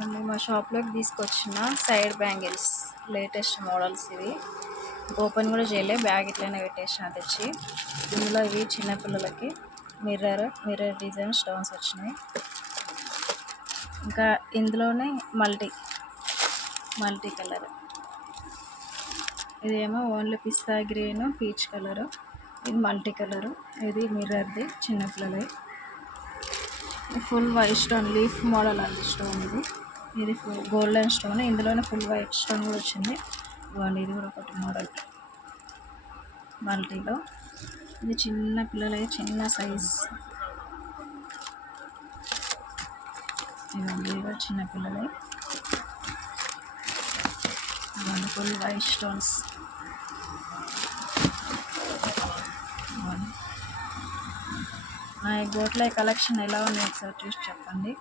అండి మా షాప్లోకి తీసుకొచ్చిన సైడ్ బ్యాంగిల్స్ లేటెస్ట్ మోడల్స్ ఇవి. ఓపెన్ కూడా చేయలే, బ్యాగ్ ఇట్లనే పెట్టేసిన తెచ్చి. ఇందులో ఇవి చిన్నపిల్లలకి మిర్రర్ డిజైన్ స్టోన్స్ వచ్చినాయి. ఇంకా ఇందులోనే మల్టీ కలర్, ఇదేమో only pista green peach colour, ఇది మల్టీ కలరు, ఇది మిర్రర్ది చిన్నపిల్లలది. Full white stone leaf model అండి స్టోన్ ఇది ఫుల్ గోల్డెన్ స్టోన్, ఇందులోనే ఫుల్ వైట్ స్టోన్ కూడా వచ్చింది. ఇవ్వండి ఇది కూడా ఒకటి మోడల్ మల్టీలో. ఇది చిన్న పిల్లలది చిన్న సైజ్, ఇవ్వండి ఇది కూడా చిన్న పిల్లలది. ఇవ్వండి ఫుల్ వైట్ స్టోన్స్. నా ఈ గోట్ల కలెక్షన్ ఎలా ఉంది ఒకసారి చూసి చెప్పండి.